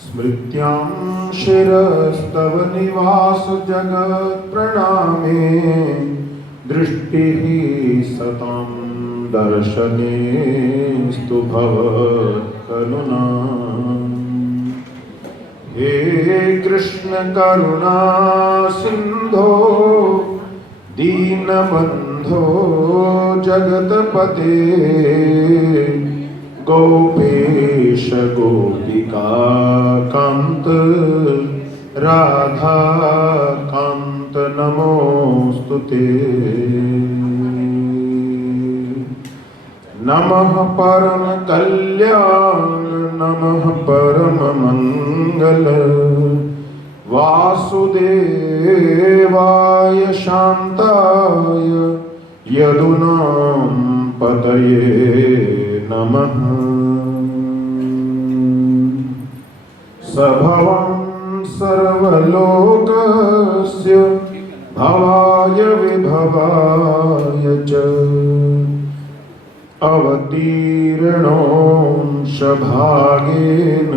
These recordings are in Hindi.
स्मृत्यां शिरस्तव निवास जगत् प्रणामे दृष्टिः सतां दर्शनेस्तु भवत्करुणा। हे कृष्ण करुणा सिंधो दीनबंधो जगतपते गोपेश गोपिका कांत राधा कांत नमोस्तुते। नमः परम कल्याण नमः परम मंगल वासुदेवाय शांताय यदुनां पतये नमः। सभवं सर्वलोकस्य भवाय विभवाय च अवतीर्णोऽंशभागेन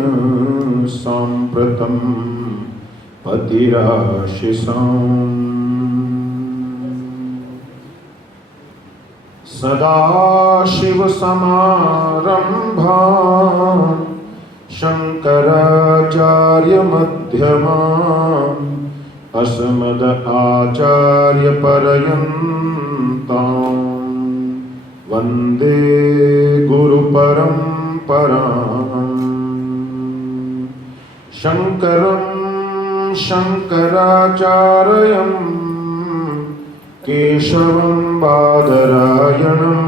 साम्प्रतं पतिराशिसाम्। सदाशिवसमारम्भान् शङ्कराचार्यमध्यमान् अस्मदाचार्यपर्यन्ताम् वन्दे गुरुपरम्पराम्। शङ्करं शङ्कराचार्यं केशवं बादरायणं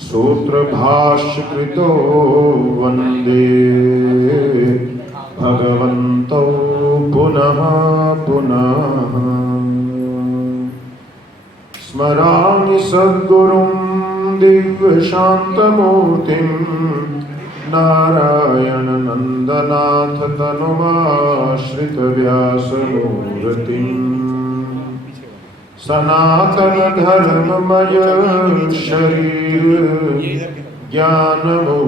सूत्रभाष्यकृतो वन्दे भगवन्तौ पुनः पुनः। स्मरामि सद्गुरुं दिव्यशान्तमूर्तिं नारायण नन्दनाथ तनुमाश्रितव्यासमूर्तिम्। सनातन धर्ममय शरीर ज्ञानमूर्तिम्।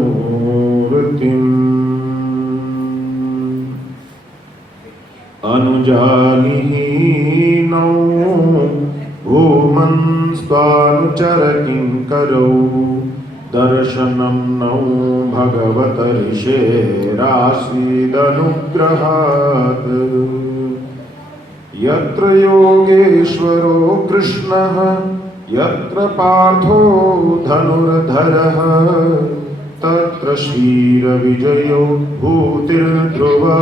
अनुजानीनौ भूमन्स्त्वानुचरकिङ्करौ दर्शनं नौ भगवतर्षेरासीदनुग्रहात्। यत्र योगेश्वरो कृष्णः यत्र पार्थो धनुर्धरः तत्र श्रीरविजयो भूतिर्ध्रुवा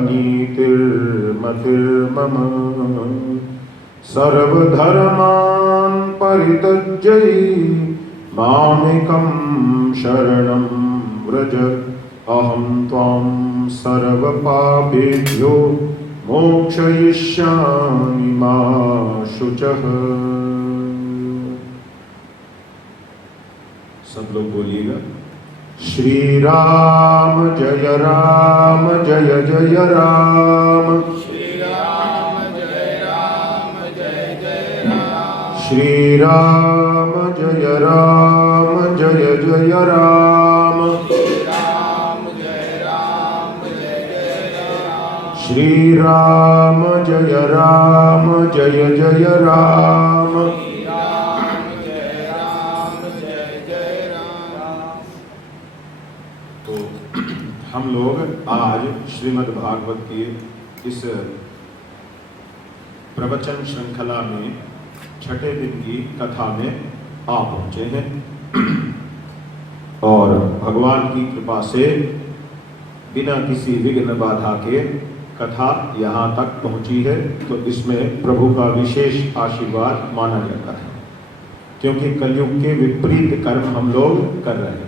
नीतिर्मतिर्मम। सर्वधर्मान् परित्यज्य मामेकं शरणं व्रज अहं त्वां सर्वपापेभ्यो मोक्षयिष्यामि मा शुचः। सब लोग बोलिएगा श्री राम जय जय राम। श्री राम जय जय राम। श्री राम जय जय राम। श्री राम जय जय राम। तो हम लोग आज श्रीमद् भागवत की इस प्रवचन श्रृंखला में छठे दिन की कथा में आ पहुंचे हैं और भगवान की कृपा से बिना किसी विघ्न बाधा के कथा यहाँ तक पहुँची है। तो इसमें प्रभु का विशेष आशीर्वाद माना जाता है, क्योंकि कलयुग के विपरीत कर्म हम लोग कर रहे हैं।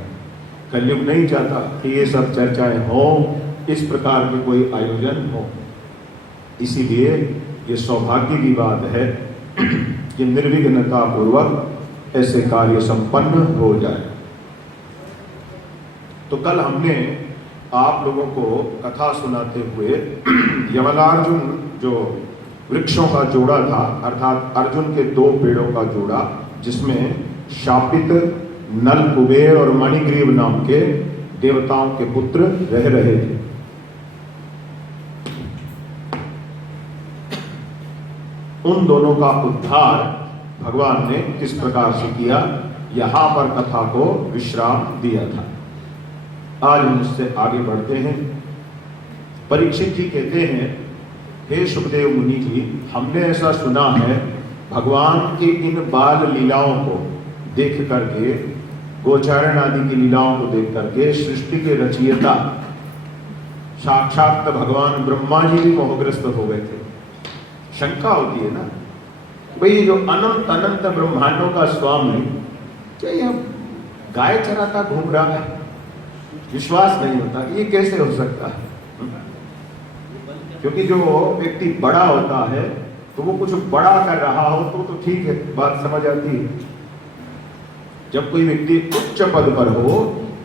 कलयुग नहीं चाहता कि ये सब चर्चाएं हो, इस प्रकार के कोई आयोजन हो। इसीलिए ये सौभाग्य की बात है कि निर्विघ्नता पूर्वक ऐसे कार्य संपन्न हो जाए। तो कल हमने आप लोगों को कथा सुनाते हुए यमलार्जुन जो वृक्षों का जोड़ा था, अर्थात अर्जुन के दो पेड़ों का जोड़ा, जिसमें शापित नल कुबेर और मणिग्रीव नाम के देवताओं के पुत्र रह रहे थे। उन दोनों का उद्धार भगवान ने किस प्रकार से किया, यहां पर कथा को विश्राम दिया था। आज हम उससे आगे बढ़ते हैं। परीक्षित जी कहते हैं, हे सुखदेव मुनि जी, हमने ऐसा सुना है भगवान की इन बाल लीलाओं को देख करके, गोचारण आदि की लीलाओं को देख करके सृष्टि के रचयिता साक्षात भगवान ब्रह्मा जी भी मोहग्रस्त हो गए थे। शंका होती है ना, भाई जो अनंत अनंत ब्रह्मांडों का स्वामी क्या यह गाय चराता घूम रहा है? विश्वास नहीं होता कि ये कैसे हो सकता है। क्योंकि जो व्यक्ति बड़ा होता है तो वो कुछ बड़ा कर रहा हो तो ठीक है, बात समझ आती है। जब कोई व्यक्ति उच्च पद पर हो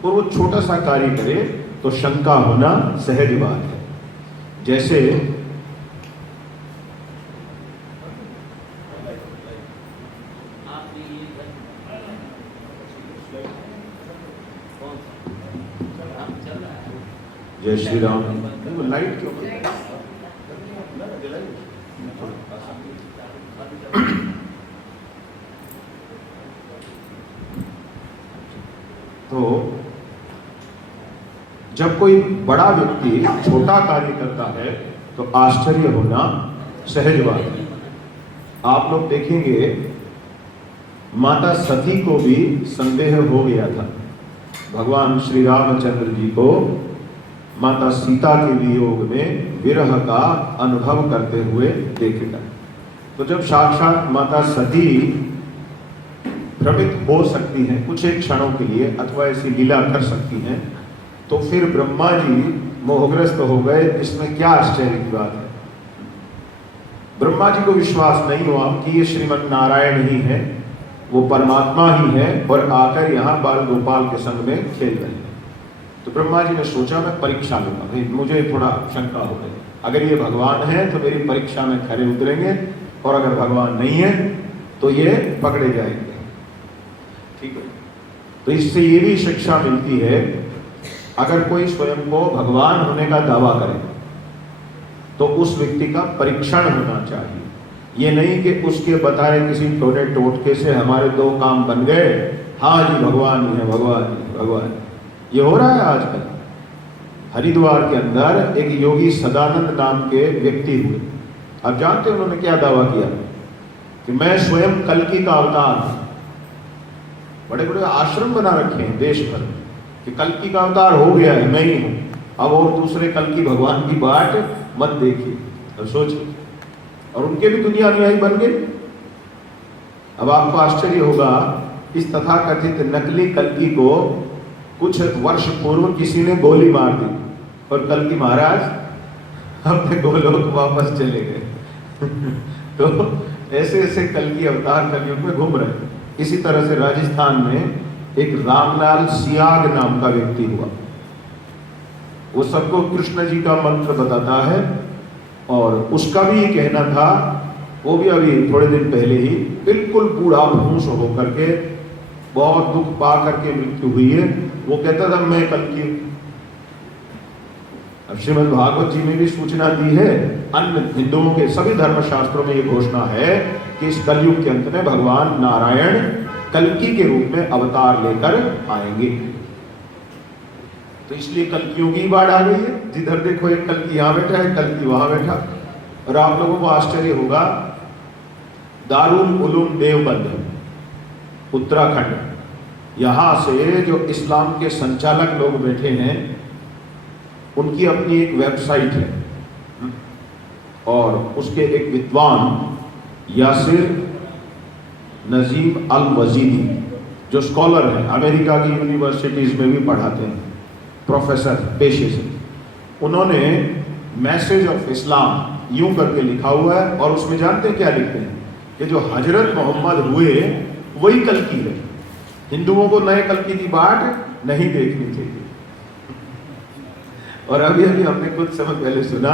और वो छोटा सा कार्य करे तो शंका होना सहज बात है। जैसे जय श्री राम। लाइट क्यों तो जब कोई बड़ा व्यक्ति छोटा कार्य करता है तो आश्चर्य होना सहज बात है। आप लोग देखेंगे माता सती को भी संदेह हो गया था। भगवान श्री रामचंद्र जी को माता सीता के वियोग में विरह का अनुभव करते हुए देखा। तो जब साक्षात माता सती भ्रमित हो सकती हैं कुछ एक क्षणों के लिए अथवा ऐसी लीला कर सकती हैं, तो फिर ब्रह्मा जी मोहग्रस्त हो गए। इसमें क्या आश्चर्य की बात है? ब्रह्मा जी को विश्वास नहीं हुआ कि ये श्रीमन नारायण ही है, वो परमात्मा ही है और आकर यहाँ बाल गोपाल के संग में खेल रहे हैं। तो ब्रह्मा जी ने सोचा मैं परीक्षा लूंगा। भाई मुझे थोड़ा शंका हो गई, अगर ये भगवान है तो मेरी परीक्षा में खरे उतरेंगे और अगर भगवान नहीं है तो ये पकड़े जाएंगे। ठीक है, तो इससे ये भी शिक्षा मिलती है, अगर कोई स्वयं को भगवान होने का दावा करे तो उस व्यक्ति का परीक्षण होना चाहिए। ये नहीं कि उसके बताए किसी टोने टोटके से हमारे दो काम बन गए, हाँ जी भगवान ही है, भगवान ही भगवान। ये हो रहा है आजकल। हरिद्वार के अंदर एक योगी सदानंद नाम के व्यक्ति हुए। आप जानते हैं उन्होंने क्या दावा किया कि मैं स्वयं कल्कि का अवतार हूं। बड़े बड़े आश्रम बना रखे हैं देश भर कि कल्कि का अवतार हो गया है, मैं ही हूं, अब और दूसरे कल्कि भगवान की बाट मत देखिए। और सोचिए, और उनके भी दुनिया न्यायी बन गए। अब आपको आश्चर्य होगा, इस तथाकथित नकली कल्कि को कुछ वर्ष पूर्व किसी ने गोली मार दी और कल्कि महाराज अपने गोलोक वापस चले गए। तो ऐसे ऐसे कल्कि अवतार कलयुग में घूम रहे हैं। इसी तरह से राजस्थान में एक रामलाल सियाग नाम का व्यक्ति हुआ। वो सबको कृष्ण जी का मंत्र बताता है और उसका भी ये कहना था, वो भी अभी थोड़े दिन पहले ही बिल्कुल बूढ़ा भूस होकर के बहुत दुख पा करके मृत्यु हुई है। वो कहता था मैं कल्कि। अब श्रीमद् भागवत जी ने भी सूचना दी है, अन्य हिंदुओं के सभी धर्मशास्त्रों में ये घोषणा है कि इस कलयुग के अंत में भगवान नारायण कल्कि के रूप में अवतार लेकर आएंगे। तो इसलिए कल्कियों की बाढ़ आ गई है। जिधर देखो एक कल्कि यहाँ बैठा है, कल्कि वहां बैठा। और आप लोगों को आश्चर्य होगा, दारुल उलूम देवबंद उत्तराखंड, यहाँ से जो इस्लाम के संचालक लोग बैठे हैं उनकी अपनी एक वेबसाइट है और उसके एक विद्वान यासिर नजीम अल वजीदी जो स्कॉलर हैं, अमेरिका की यूनिवर्सिटीज में भी पढ़ाते हैं, प्रोफेसर पेशे से, उन्होंने मैसेज ऑफ इस्लाम यूं करके लिखा हुआ है। और उसमें जानते हैं क्या लिखते हैं कि जो हजरत मोहम्मद हुए वही कल्कि है, हिंदुओं को नए कल्कि की बाट नहीं देखनी चाहिए। और अभी अभी हमने कुछ समय पहले सुना,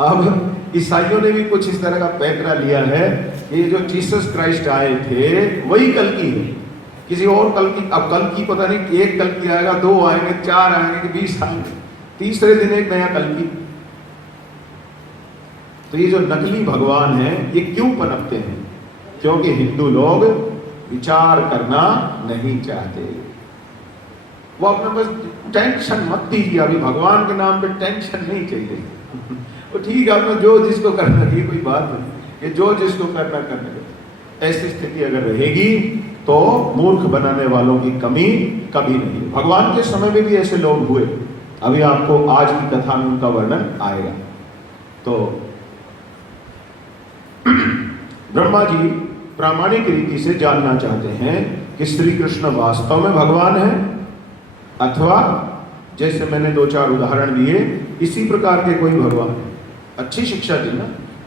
अब ईसाइयों ने भी कुछ इस तरह का पैतरा लिया है कि ये जो जीसस क्राइस्ट आए थे वही कल्कि है, किसी और कल्कि। अब कल्कि पता नहीं, एक कल्कि आएगा, 2 आएंगे, 4 आएंगे कि 20 आएंगे, तीसरे दिन एक नया कल्कि। तो ये जो नकली भगवान है ये क्यों पनपते हैं? क्योंकि हिंदू लोग विचार करना नहीं चाहते। वो अपने बस टेंशन मत दीजिए, अभी भगवान के नाम पे टेंशन नहीं चाहिए। तो ठीक है, अपना जो जिसको करना चाहिए, कोई बात नहीं, कि जो जिसको करना करने दो। ऐसी स्थिति अगर रहेगी तो मूर्ख बनाने वालों की कमी कभी नहीं। भगवान के समय में भी ऐसे लोग हुए, अभी आपको आज की कथा में उनका वर्णन आएगा। तो ब्रह्मा जी प्रामाणिक रीति से जानना चाहते हैं कि श्री कृष्ण वास्तव में भगवान है, अथवा जैसे मैंने 2-4 उदाहरण दिए इसी प्रकार के कोई भगवान है। अच्छी शिक्षा दी ना।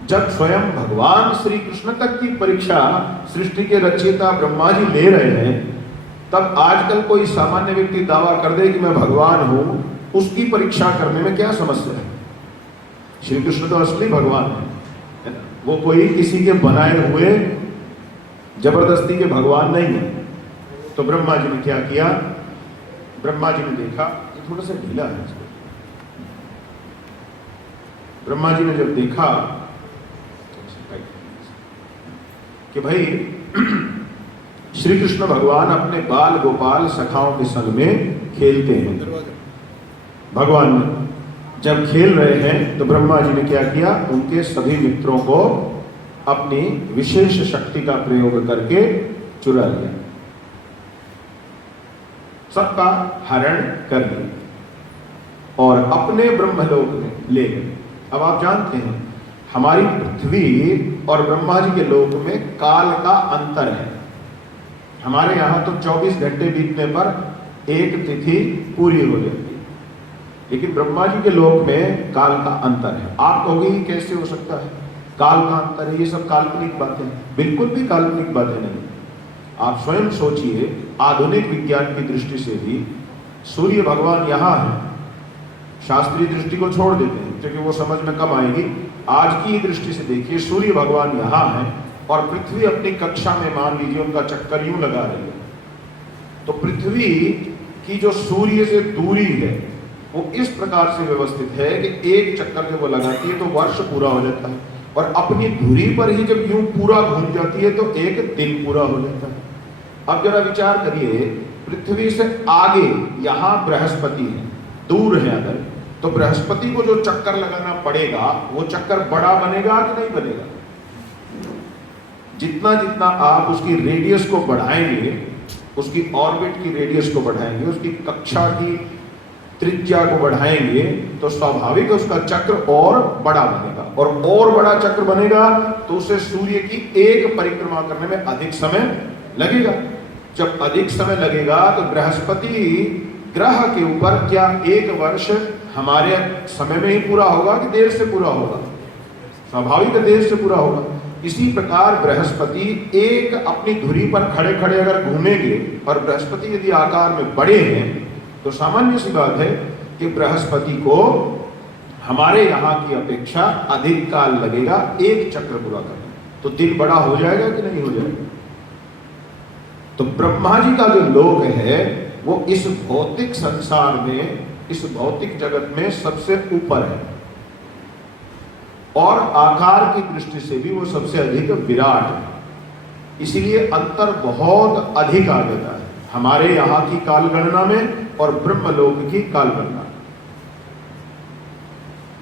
जब स्वयं भगवान श्री कृष्ण तक की परीक्षा सृष्टि के रचयिता ब्रह्मा जी ले रहे हैं, तब आजकल कोई सामान्य व्यक्ति दावा कर दे कि मैं भगवान हूं, उसकी परीक्षा करने में क्या समस्या है? श्री कृष्ण तो असली भगवान है, वो कोई किसी के बनाए हुए जबरदस्ती के भगवान नहीं है। तो ब्रह्मा जी ने क्या किया? ब्रह्मा जी ने देखा ये थोड़ा सा ढीला है इसको। ब्रह्मा जी ने जब देखा कि भाई श्री कृष्ण भगवान अपने बाल गोपाल सखाओं के संग में खेलते हैं, भगवान जब खेल रहे हैं तो ब्रह्मा जी ने क्या किया? उनके सभी मित्रों को अपनी विशेष शक्ति का प्रयोग करके चुरा लिया, सबका हरण कर लिया और अपने ब्रह्मलोक में ले गए। अब आप जानते हैं हमारी पृथ्वी और ब्रह्मा जी के लोक में काल का अंतर है। हमारे यहाँ तो 24 घंटे बीतने पर एक तिथि पूरी हो जाती है, लेकिन ब्रह्मा जी के लोक में काल का अंतर है। आप कहोगे ये कैसे हो सकता है? काल का अंतर है, ये सब काल्पनिक बातें हैं। बिल्कुल भी काल्पनिक बातें नहीं। आप स्वयं सोचिए, आधुनिक विज्ञान की दृष्टि से भी सूर्य भगवान यहाँ है, शास्त्रीय दृष्टि को छोड़ देते हैं क्योंकि वो समझ में कम आएगी। आज की दृष्टि से देखिए, सूर्य भगवान यहाँ है और पृथ्वी अपनी कक्षा में मान लीजिए उनका चक्कर यूं लगा रही है। तो पृथ्वी की जो सूर्य से दूरी है वो इस प्रकार से व्यवस्थित है कि एक चक्कर जब वो लगाती है तो वर्ष पूरा हो जाता है, और अपनी धुरी पर ही जब यूं पूरा घूम जाती है तो एक दिन पूरा हो जाता है। अब जरा विचार करिए, पृथ्वी से आगे यहाँ बृहस्पति है, दूर है अगर, तो बृहस्पति को जो चक्कर लगाना पड़ेगा वो चक्कर बड़ा बनेगा कि नहीं बनेगा? जितना जितना आप उसकी रेडियस को बढ़ाएंगे, उसकी ऑर्बिट की रेडियस को बढ़ाएंगे, उसकी कक्षा की त्रिज्या को बढ़ाएंगे, तो स्वाभाविक उसका चक्र और बड़ा बनेगा, और बड़ा चक्र बनेगा तो उसे सूर्य की एक परिक्रमा करने में अधिक समय लगेगा। जब अधिक समय लगेगा तो बृहस्पति ग्रह के ऊपर क्या एक वर्ष हमारे समय में ही पूरा होगा कि देर से पूरा होगा? स्वाभाविक देर से पूरा होगा। इसी प्रकार बृहस्पति एक अपनी धुरी पर खड़े खड़े अगर घूमेंगे, और बृहस्पति यदि आकार में बड़े हैं तो सामान्य सी बात है कि बृहस्पति को हमारे यहाँ की अपेक्षा अधिक काल लगेगा एक चक्र पूरा करने। तो दिन बड़ा हो जाएगा कि नहीं हो जाएगा? तो ब्रह्मा जी का जो लोक है वो इस भौतिक संसार में, इस भौतिक जगत में सबसे ऊपर है, और आकार की दृष्टि से भी वो सबसे अधिक विराट है। इसीलिए अंतर बहुत अधिक आ जाता है हमारे यहाँ की काल गणना में और ब्रह्मलोक की काल गणना।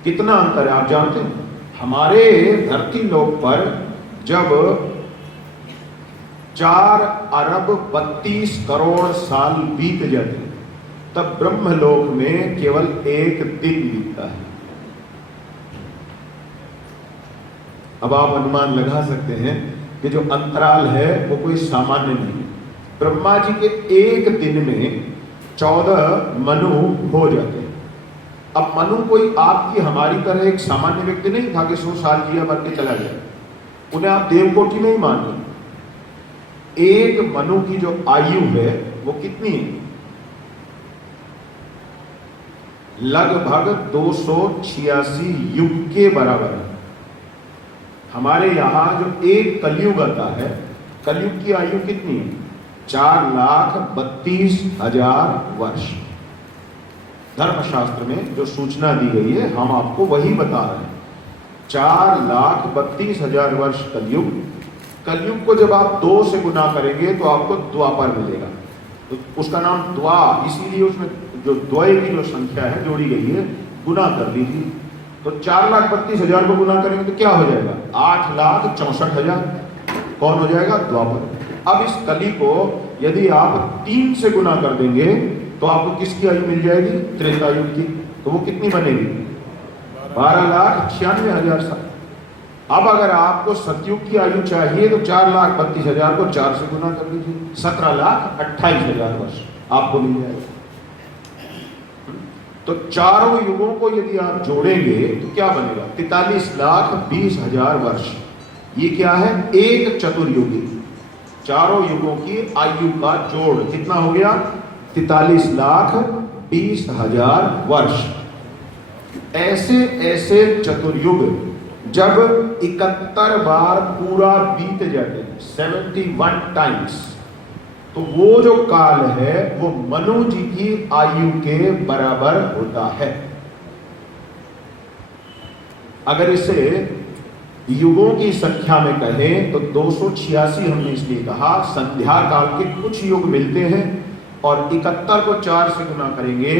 कितना अंतर है आप जानते हैं? हमारे धरती लोक पर जब 4 अरब 32 करोड़ साल बीत जाते हैं, तब ब्रह्मलोक में केवल एक दिन बीतता है। अब आप अनुमान लगा सकते हैं कि जो अंतराल है वो कोई सामान्य नहीं है। ब्रह्मा जी के एक दिन में 14 मनु हो जाते हैं। अब मनु कोई आपकी हमारी तरह एक सामान्य व्यक्ति नहीं था कि 100 साल जिया मर के चला गया। उन्हें आप देवकोटि नहीं मानिए। एक मनु की जो आयु है वो कितनी है? लगभग 286 युग के बराबर है। हमारे यहाँ जो एक कलयुग आता है, कलयुग की आयु कितनी है? 4,32,000 वर्ष। धर्मशास्त्र में जो सूचना दी गई है हम आपको वही बता रहे हैं। 4,32,000 वर्ष कलयुग। कलयुग को जब आप 2 से गुना करेंगे तो आपको द्वापर मिलेगा। तो उसका नाम द्वा, इसीलिए उसमें जो द्वय की जो संख्या है जोड़ी गई है, गुना कर लीजिए। तो 4,32,000 को गुना करेंगे तो क्या हो जाएगा? 8,64,000। कौन हो जाएगा? द्वापर। अब इस कली को यदि आप 3 से गुना कर देंगे तो आपको किसकी आयु मिल जाएगी? त्रेता युग की। तो वो कितनी बनेगी? 12,96,000 साल। अब अगर आपको सतयुग की आयु चाहिए तो 4,32,000 को 4 से गुना कर लीजिए, 17,28,000 वर्ष आपको मिल जाएगा। तो चारों युगों को यदि आप जोड़ेंगे तो क्या बनेगा? 43,20,000 वर्ष। ये क्या है? एक चतुर्युगी। चारों युगों की आयु का जोड़ कितना हो गया? 43,20,000 वर्ष। ऐसे ऐसे चतुर्युग जब 71 बार पूरा बीत जाते हैं, 71 टाइम्स, तो वो जो काल है वो मनु जी की आयु के बराबर होता है। अगर इसे युगों की संख्या में कहें तो 286 हमने इसलिए कहा। संध्या काल के कुछ युग मिलते हैं और 71 को 4 से गुना करेंगे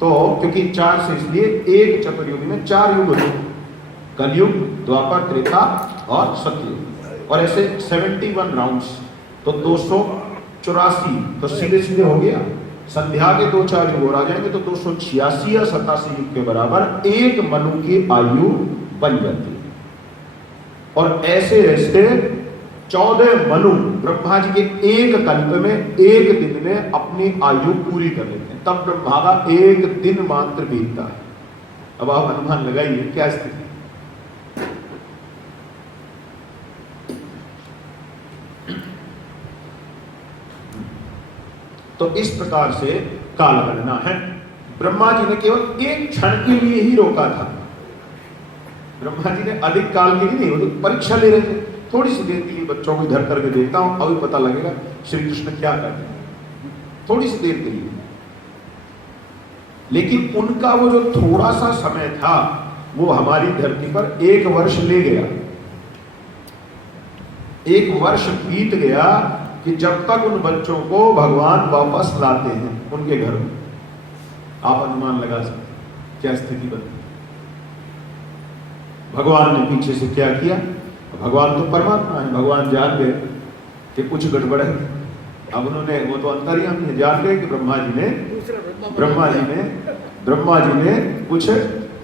तो, क्योंकि 4 से इसलिए एक चतुर्युग में 4 युग होते हैं, कलयुग, द्वापर, त्रेता और सतयुग। और ऐसे 71 राउंड्स तो 284, तो सीधे सीधे हो गया। संध्या के 2-4 युग और आ जाएंगे तो 286 या 87 युग के बराबर एक मनु की आयु बन जाती है। और ऐसे ऐसे 14 मनु ब्रह्मा जी के एक कल्प में, एक दिन में अपनी आयु पूरी कर लेते हैं। तब ब्रह्मा का एक दिन मात्र बीतता है। अब आप अनुमान लगाइए क्या स्थिति। तो इस प्रकार से काल गणना है। ब्रह्मा जी ने केवल एक क्षण के लिए ही रोका था। ब्रह्मा जी ने अधिक काल के लिए नहीं, वो तो परीक्षा ले रहे थे। थोड़ी सी देर के लिए बच्चों को इधर करके देखता हूं, अभी पता लगेगा श्री कृष्ण क्या करते हैं, थोड़ी सी देर के लिए। लेकिन उनका वो जो थोड़ा सा समय था वो हमारी धरती पर 1 वर्ष ले गया। 1 वर्ष बीत गया कि जब तक उन बच्चों को भगवान वापस लाते हैं उनके घर में। आप अनुमान लगा सकते हैं क्या स्थिति बनती। भगवान ने पीछे से क्या किया? भगवान तो परमात्मा है, भगवान जान गए कि कुछ गड़बड़ है। अब उन्होंने, वो तो अंतर्यामी है, जान गए कि ब्रह्मा जी ने कुछ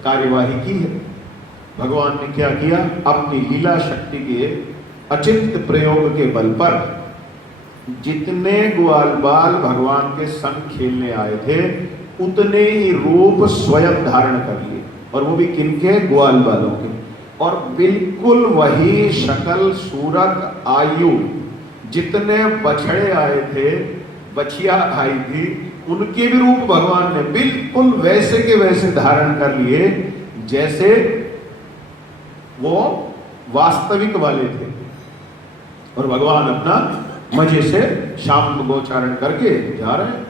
कार्यवाही की है। भगवान ने क्या किया? अपनी लीला शक्ति के अचिंत्य प्रयोग के बल पर जितने ग्वाल बाल भगवान के संग खेलने आए थे उतने ही रूप स्वयं धारण कर लिए, और वो भी किनके? ग्वाल बालों के। और बिल्कुल वही शकल, सूरत, आयु, जितने बछड़े आए थे, बछिया आई थी, उनके भी रूप भगवान ने बिल्कुल वैसे के वैसे धारण कर लिए जैसे वो वास्तविक वाले थे। और भगवान अपना मजे से शाम को गोचारण करके जा रहे हैं।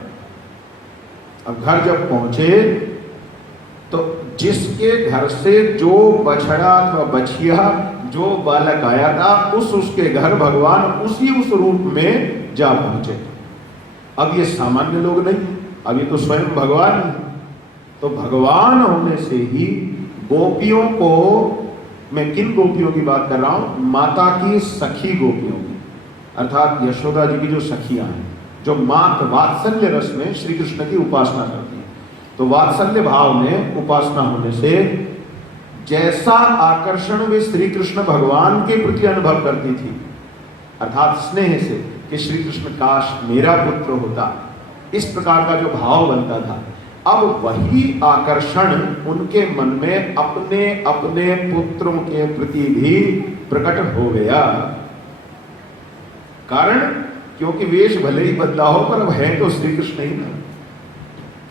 अब घर जब पहुंचे तो जिसके घर से जो बछड़ा अथवा बछिया, जो बालक आया था, उसके घर भगवान उस रूप में जा पहुंचे। अब ये सामान्य लोग नहीं, अब ये तो स्वयं भगवान ही। तो भगवान होने से ही गोपियों को, मैं किन गोपियों की बात कर रहा हूं? माता की सखी गोपियों की, अर्थात यशोदा जी की जो सखियां हैं, जो मात वात्सल्य रस में श्री कृष्ण की उपासना करती हैं। तो वात्सल्य भाव में उपासना होने से जैसा आकर्षण वे श्री कृष्ण भगवान के प्रति अनुभव करती थी, अर्थात स्नेह से कि श्री कृष्ण काश मेरा पुत्र होता, इस प्रकार का जो भाव बनता था, अब वही आकर्षण उनके मन में अपने अपने पुत्रों के प्रति भी प्रकट हो गया। कारण क्योंकि वेश भले ही बदला हो पर अब है तो श्री कृष्ण ही ना।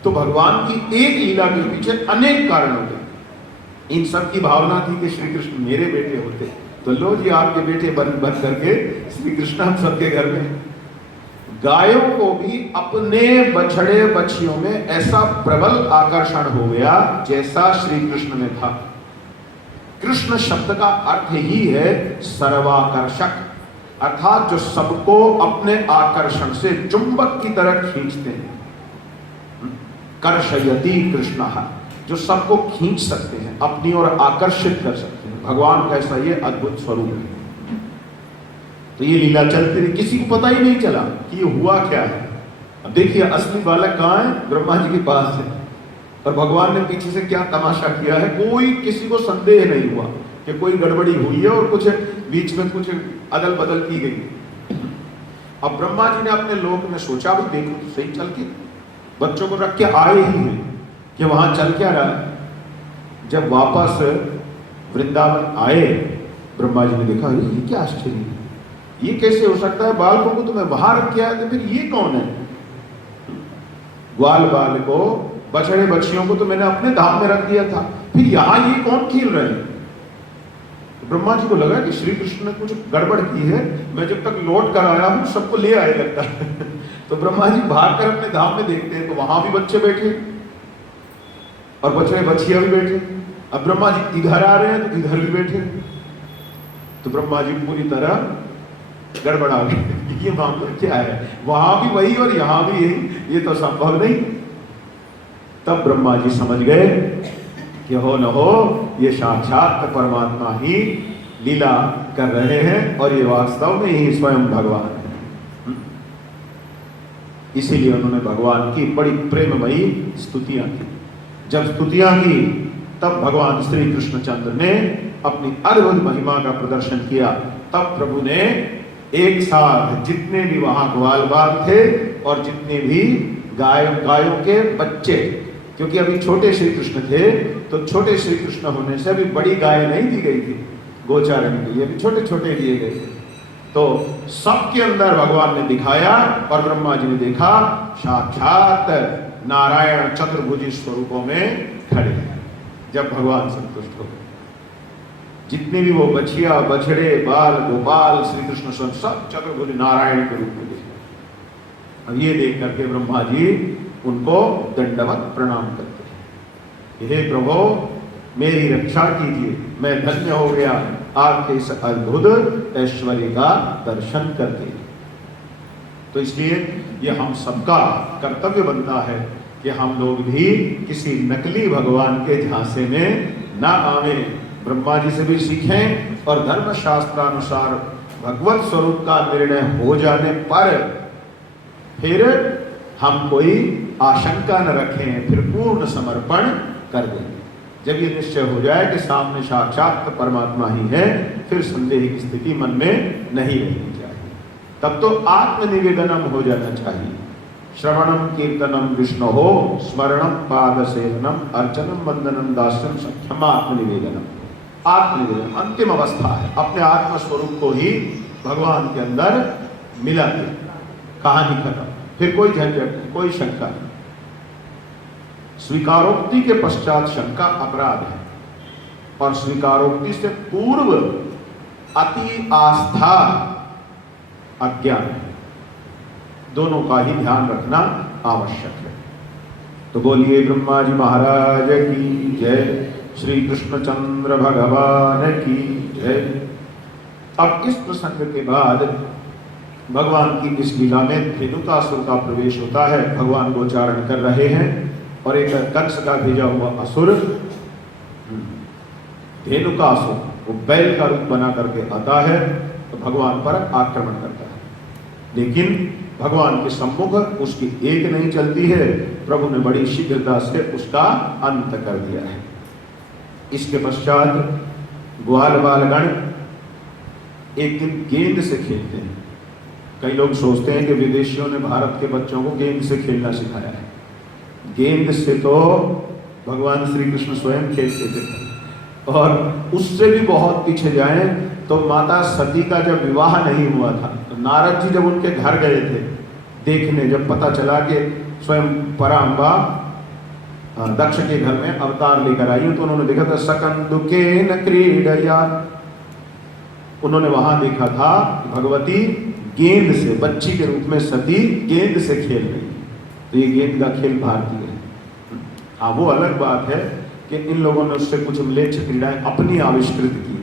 तो भगवान की एक लीला के पीछे अनेक कारण होते। इन सब की भावना थी कि श्री कृष्ण मेरे बेटे होते, तो लो जी आपके बेटे बन करके श्री कृष्ण हम सबके घर में। गायों को भी अपने बछड़े बछियों में ऐसा प्रबल आकर्षण हो गया जैसा श्री कृष्ण में था। कृष्ण शब्द का अर्थ ही है सर्वाकर्षक, अर्थात जो सबको अपने आकर्षण से चुंबक की तरह खींचते हैं। कर्षयति कृष्ण, जो सबको खींच सकते हैं, अपनी ओर आकर्षित कर सकते हैं। भगवान का ऐसा ये अद्भुत स्वरूप है। तो ये लीला चलती रही, किसी को पता ही नहीं चला कि ये हुआ क्या है। अब देखिए असली बालक कहाँ है? ब्रह्मा जी के पास है। और भगवान ने पीछे से क्या तमाशा किया है, कोई किसी को संदेह नहीं हुआ कि कोई गड़बड़ी हुई है और कुछ बीच में कुछ अदल बदल की गई। अब ब्रह्मा जी ने अपने लोक में सोचा, भी देखो तो सही चल के बच्चों को रख के आए ही हैं कि वहां चल क्या रहा है। जब वापस वृंदावन आए, ब्रह्मा जी ने देखा ये क्या आश्चर्य है, ये कैसे हो सकता है? बालकों को तो मैं वहां रख के आया था, फिर ये कौन है? ग्वाल बाल को, बछड़े बच्चियों को तो मैंने अपने धाम में रख दिया था, फिर यहाँ ये कौन खेल रहे हैं? ब्रह्मा जी को लगा कि श्री कृष्ण ने कुछ गड़बड़ की है, मैं जब तक लौट कर आया हूं सबको ले आए लगता है। तो ब्रह्मा जी भाग कर अपने धाम में देखते हैं तो वहां भी बच्चे बैठे और बछड़े बच्चियां भी बैठे। अब ब्रह्मा जी इधर आ रहे हैं तो इधर भी बैठे। तो ब्रह्मा जी पूरी तरह गड़बड़ा गए, ये मामला क्या है? वहां भी वही और यहां भी यही, ये तो संभव नहीं। तब ब्रह्मा जी समझ गए कि हो न हो ये साक्षात परमात्मा ही लीला कर रहे हैं और ये वास्तव में ही स्वयं भगवान है। इसीलिए उन्होंने भगवान की बड़ी प्रेममयी स्तुतियां की। जब स्तुतियां की तब भगवान श्री कृष्णचंद्र ने अपनी अद्भुत महिमा का प्रदर्शन किया। तब प्रभु ने एक साथ जितने भी वहां ग्वाल बाल थे और जितने भी गायों के बच्चे, क्योंकि अभी छोटे श्री कृष्ण थे तो छोटे श्री कृष्ण होने से अभी बड़ी गाय नहीं दी गई थी गोचारण के लिए, अभी छोटे छोटे दिए गए थे। तो सबके अंदर भगवान ने दिखाया और ब्रह्मा जी ने देखा साक्षात नारायण चतुर्भुजी स्वरूपों में खड़े हैं। जब भगवान संतुष्ट हो गए, जितने भी वो बछिया बछड़े बाल गोपाल श्री कृष्ण स्वयं सब चतुर्भुज नारायण के रूप में दिखे। अब ये देख करके ब्रह्मा जी उनको दंडवत प्रणाम करते हैं। हे प्रभु मेरी रक्षा कीजिए, मैं धन्य हो गया आपके इस अद्भुत ऐश्वर्य का दर्शन करके। तो इसलिए ये हम सबका कर्तव्य बनता है कि हम लोग भी किसी नकली भगवान के झांसे में ना आवे, ब्रह्मा जी से भी सीखें और धर्म शास्त्रानुसार भगवत स्वरूप का निर्णय हो जाने पर फिर हम कोई आशंका न रखें, फिर पूर्ण समर्पण कर देंगे। जब ये निश्चय हो जाए कि सामने साक्षात परमात्मा ही है, फिर संदेह की स्थिति मन में नहीं रहनी चाहिए। तब तो आत्मनिवेदनम हो जाना चाहिए। श्रवणम कीर्तनम विष्णु हो, स्मरणम पाद सेवनम अर्चनम वंदनम दास्यम सख्यम आत्मनिवेदनम। आत्मनिवेदन अंतिम अवस्था है, अपने आत्म स्वरूप को ही भगवान के अंदर मिला के कहानी खत्म, फिर कोई झंझट नहीं, कोई शंका नहीं। स्वीकारोक्ति के पश्चात शंका अपराध है और स्वीकारोक्ति से पूर्व अति आस्था अज्ञान है। दोनों का ही ध्यान रखना आवश्यक है। तो बोलिए ब्रह्मा जी महाराज की जय, श्री कृष्णचंद्र भगवान की जय। अब इस प्रसंग के बाद भगवान की इस लीला में धेनुकासुर का प्रवेश होता है। भगवान गोचारण कर रहे हैं और एक कंस का भेजा हुआ असुर धेनुकासुर, वो बैल का रूप बना करके आता है तो भगवान पर आक्रमण करता है। लेकिन भगवान के सम्मुख उसकी एक नहीं चलती है, प्रभु ने बड़ी शीघ्रता से उसका अंत कर दिया है। इसके पश्चात ग्वाल बालगण एक दिन गेंद से खेलते हैं। कई लोग सोचते हैं कि विदेशियों ने भारत के बच्चों को गेंद से खेलना सिखाया है। गेंद से तो भगवान श्री कृष्ण स्वयं खेलते थे और उससे भी बहुत पीछे जाएं तो माता सती का जब विवाह नहीं हुआ था तो नारद जी जब उनके घर गए थे देखने, जब पता चला कि स्वयं पराम्बा दक्ष के घर में अवतार लेकर आई तो उन्होंने देखा था सकंदुकेन क्रीडया, उन्होंने वहां देखा था भगवती गेंद से, बच्ची के रूप में सती गेंद से खेल रही। तो ये गेंद का खेल भारतीय है। हाँ वो अलग बात है कि इन लोगों ने उससे कुछ म्लेच्छ क्रीड़ाएं अपनी आविष्कृत की,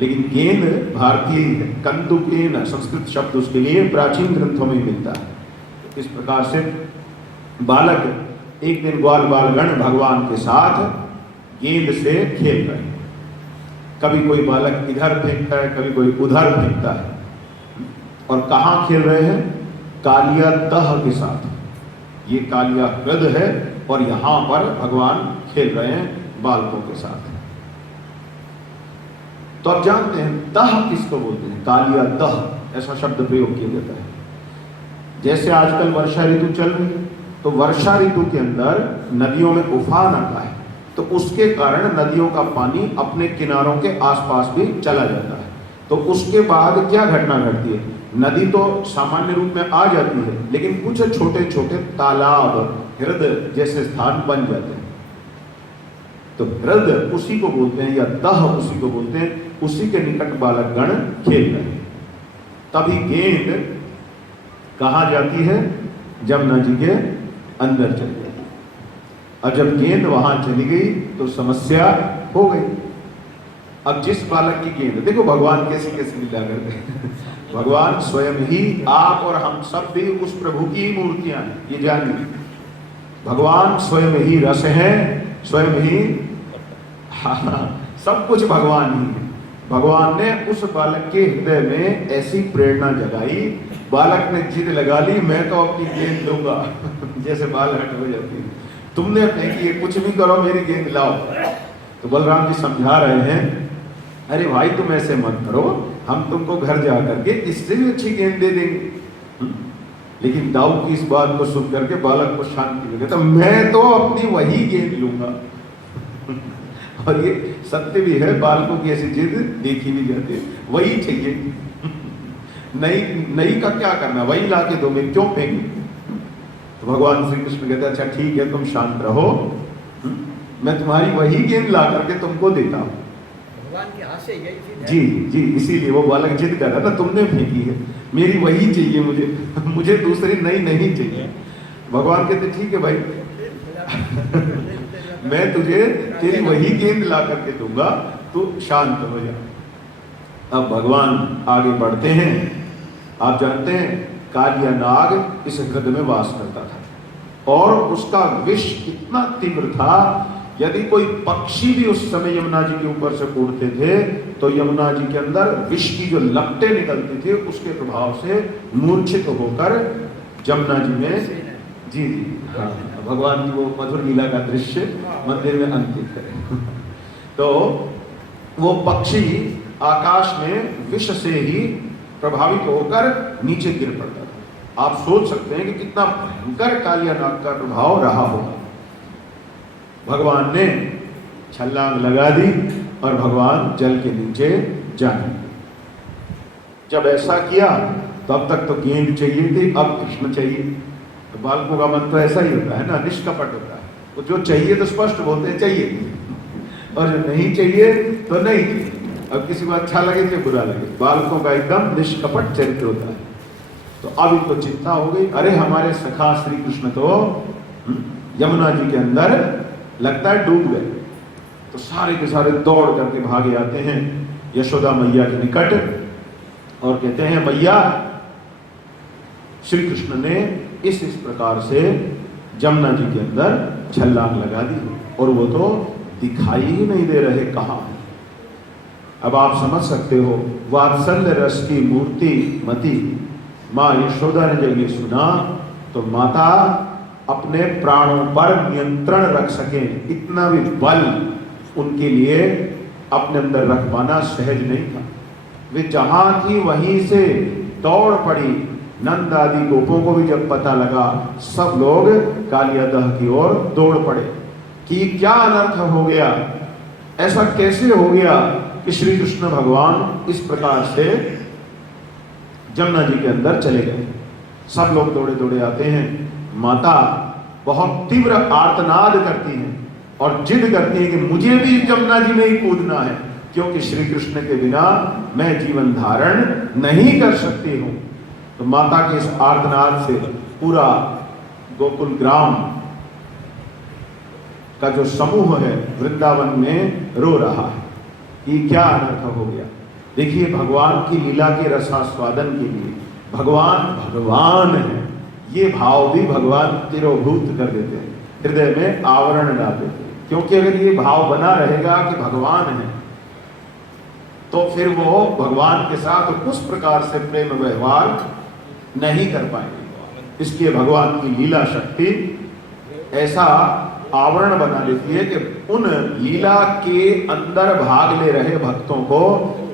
लेकिन गेंद भारतीय है। कंदुकेन संस्कृत शब्द उसके लिए प्राचीन ग्रंथों में मिलता है। इस प्रकार से बालक एक दिन ग्वाल बालगण भगवान के साथ गेंद से खेल रहे हैं। कभी कोई बालक इधर फेंकता है, कभी कोई उधर फेंकता है। और कहाँ खेल रहे हैं? कालिया दह के साथ। ये कालिया हृद है और यहां पर भगवान खेल रहे हैं बालकों के साथ। तो आप जानते हैं दह किसको बोलते हैं? कालिया दह ऐसा शब्द प्रयोग किया जाता है। जैसे आजकल वर्षा ऋतु चल रही है, तो वर्षा ऋतु के अंदर नदियों में उफान आता है, तो उसके कारण नदियों का पानी अपने किनारों के आसपास भी चला जाता है। तो उसके बाद क्या घटना घटती है? नदी तो सामान्य रूप में आ जाती है, लेकिन कुछ छोटे छोटे तालाब, हृद जैसे स्थान बन जाते हैं। तो हृद उसी को बोलते हैं, या दह उसी को बोलते हैं। उसी के निकट बालकगण खेल रहे हैं। तभी गेंद कहाँ जाती है? जमुना जी के अंदर चली गई। और जब गेंद वहां चली गई तो समस्या हो गई। अब जिस बालक की गेंद, देखो भगवान कैसे कैसे लीला करते हैं। भगवान स्वयं ही, आप और हम सब भी उस प्रभु की मूर्तियां हैं, ये जानिए। भगवान स्वयं ही रस है, स्वयं ही सब कुछ भगवान ही है। भगवान ने उस बालक के हृदय में ऐसी प्रेरणा जगाई, बालक ने जिद लगा ली, मैं तो अपनी गेंद लूंगा। जैसे बाल हट हो जाती है, तुमने फेंकी है, कुछ भी करो मेरी गेंद लाओ। तो बलराम जी समझा रहे हैं, अरे भाई तुम ऐसे मत करो, हम तुमको घर जा करके इससे भी अच्छी गेंद दे देंगे। लेकिन दाऊ की इस बात को सुन करके बालक को शांति मिल गई, तो मैं तो अपनी वही गेंद लूंगा। और ये सत्य भी है, बालकों की ऐसी जिद देखी भी जाती है, वही चाहिए। नई का क्या करना, वही ला के दो, मैं क्यों फेंकूं? तो भगवान श्री कृष्ण कहते हैं अच्छा ठीक है, तुम शांत रहो, मैं तुम्हारी वही गेंद ला करके तुमको देता हूं। भगवान की आशा यही थी। जी जी, इसीलिए वो बालक जिद कर रहा था, तुमने फेंकी है, मेरी वही चाहिए मुझे, मुझे दूसरी नई नहीं चाहिए। भगवान कहते ठीक है भाई, मैं तुझे तेरी वही गेंद ला करके दूंगा, तू शांत हो जा। अब भगवान आगे बढ़ते हैं। आप जानते हैं कालिया नाग इस हृद में वास करता था और उसका विष इतना तीव्र था, यदि कोई पक्षी भी उस समय यमुना जी के ऊपर से उड़ते थे तो यमुना जी के अंदर विष की जो लपटें निकलती थी उसके प्रभाव से मूर्छित होकर जमुना जी में जी हाँ, भगवान की वो मधुर लीला का दृश्य मंदिर में अंकित है। तो वो पक्षी आकाश में विष से ही प्रभावित होकर नीचे गिर पड़ता था। आप सोच सकते हैं कि कितना भयंकर कालिया नाग का प्रभाव रहा होगा। भगवान ने छलांग लगा दी और भगवान जल के नीचे जाने लगे। जब ऐसा किया तो अब तक तो गेंद चाहिए थी, अब कृष्ण चाहिए। तो बालकों का मन तो ऐसा ही होता है ना, निष्कपट होता है। वो जो चाहिए तो स्पष्ट बोलते हैं चाहिए, और जो नहीं चाहिए तो नहीं चाहिए। अब किसी को अच्छा लगे कि बुरा लगे, बालकों का एकदम निष्कपट चरित्र होता है। तो अब इनको चिंता हो गई, अरे हमारे सखा श्री कृष्ण तो यमुना जी के अंदर लगता है डूब गए। तो सारे के सारे दौड़ करके भागे आते हैं यशोदा मैया के निकट और कहते हैं मैया, श्री कृष्ण ने इस प्रकार से जमुना जी के अंदर छलांग लगा दी और वो तो दिखाई ही नहीं दे रहे कहाँ। अब आप समझ सकते हो, वात्सल्य रस की मूर्ति मती माँ यशोदा ने जब ये सुना तो माता अपने प्राणों पर नियंत्रण रख सके इतना भी बल उनके लिए अपने अंदर रख पाना सहज नहीं था। वे जहां थी वहीं से दौड़ पड़ी। नंद आदि गोपों को भी जब पता लगा, सब लोग कालियादह की ओर दौड़ पड़े कि क्या अनर्थ हो गया, ऐसा कैसे हो गया कि श्री कृष्ण भगवान इस प्रकार से जमुना जी के अंदर चले गए। सब लोग दौड़े दौड़े आते हैं। माता बहुत तीव्र आर्तनाद करती हैं और जिद करती है कि मुझे भी जमुना जी में ही कूदना है, क्योंकि श्री कृष्ण के बिना मैं जीवन धारण नहीं कर सकती हूँ। तो माता के इस आर्तनाद से पूरा गोकुल ग्राम का जो समूह है वृंदावन में रो रहा है कि क्या अनर्थ हो गया। देखिए, भगवान की लीला के रसास्वादन के लिए भगवान भगवान है, ये भाव भी भगवान तिरोभूत कर देते हैं, हृदय में आवरण डाल देते हैं। क्योंकि अगर ये भाव बना रहेगा कि भगवान है, तो फिर वो भगवान के साथ उस प्रकार से प्रेम व्यवहार नहीं कर पाएंगे। इसलिए भगवान की लीला शक्ति ऐसा आवरण बना लेती है कि उन लीला के अंदर भाग ले रहे भक्तों को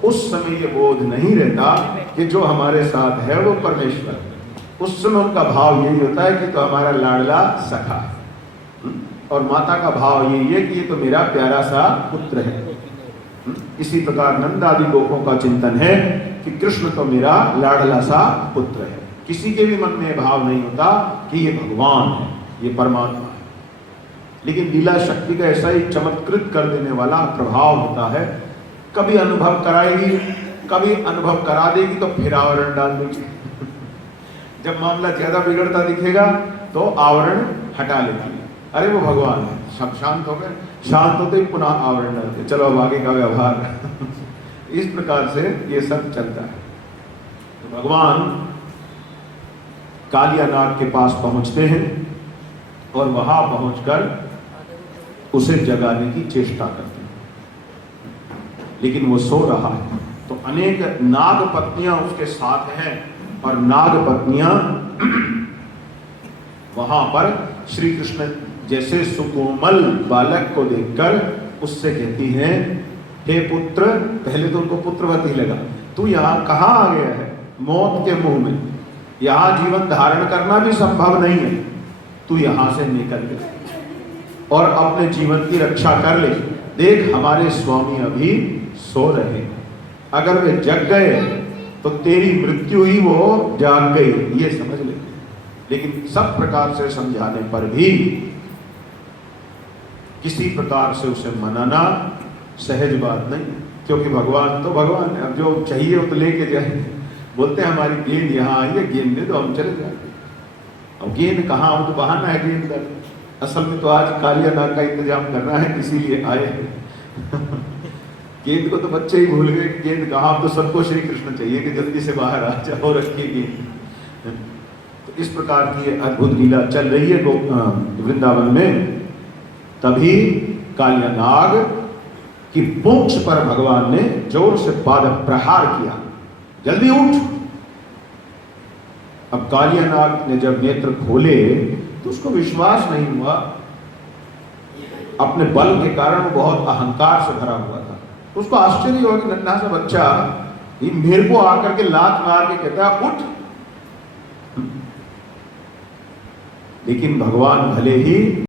उस समय ये बोध नहीं रहता कि जो हमारे साथ है वो परमेश्वर है। उस समय उनका भाव यही होता है कि तो हमारा लाडला सखा है, और माता का भाव यही है कि ये तो मेरा प्यारा सा पुत्र है। इसी प्रकार नंद आदि गोपों का चिंतन है कि कृष्ण तो मेरा लाडला सा पुत्र है। किसी के भी मन में भाव नहीं होता कि ये भगवान है, ये परमात्मा है। लेकिन लीला शक्ति का ऐसा ही चमत्कृत कर देने वाला प्रभाव होता है। कभी अनुभव कराएगी, कभी अनुभव करा देगी तो फिर आवरण डाल देगी। जब मामला ज्यादा बिगड़ता दिखेगा तो आवरण हटा लेती है। अरे वो भगवान है, सब शांत हो गए, शांत होते ही पुनः आवरण डालते, चलो अब आगे का व्यवहार। इस प्रकार से ये सब चलता है। तो भगवान कालियानाग के पास पहुंचते हैं और वहां पहुंचकर उसे जगाने की चेष्टा करते हैं, लेकिन वो सो रहा है। तो अनेक नाग पत्नियां उसके साथ हैं, और नाग पत्नियां वहां पर श्री कृष्ण जैसे सुकोमल बालक को देखकर उससे कहती हैं, हे पुत्र, पहले तो उनको पुत्रवत ही लगा, तू यहाँ कहाँ आ गया है? मौत के मुंह में, यहाँ जीवन धारण करना भी संभव नहीं है, तू यहाँ से निकल गया और अपने जीवन की रक्षा कर ले। देख, हमारे स्वामी अभी सो रहे हैं, अगर वे जग गए तो तेरी मृत्यु ही वो जाग गई, ये समझ ले। लेकिन सब प्रकार से समझाने पर भी किसी प्रकार से उसे मनाना सहज बात नहीं, क्योंकि भगवान तो भगवान है। अब जो चाहिए वो तो लेके जाए। बोलते हैं हमारी गेंद यहाँ आई है, गेंद दे तो हम चले जाते। अब गेंद कहाँ, हो तो बहाना है गेंद का। असल में तो आज कालियानाग का इंतजाम करना है, इसीलिए आए हैं। गेंद को तो बच्चे ही भूल गए, गेंद कहाँ। तो सबको श्री कृष्ण चाहिए कि जल्दी से बाहर आ जाओ, रखिए गेंद। तो इस प्रकार की अद्भुत लीला चल रही है वृंदावन में। तभी कालियानाग की पूंछ पर भगवान ने जोर से पाद प्रहार किया, जल्दी उठ। अब कालियानाग ने जब नेत्र खोले तो उसको विश्वास नहीं हुआ। अपने बल के कारण वो बहुत अहंकार से भरा हुआ था। उसको आश्चर्य हुआ कि नन्हा सा बच्चा ये मेरे को आकर के लात मार के कहता है उठ। लेकिन भगवान भले ही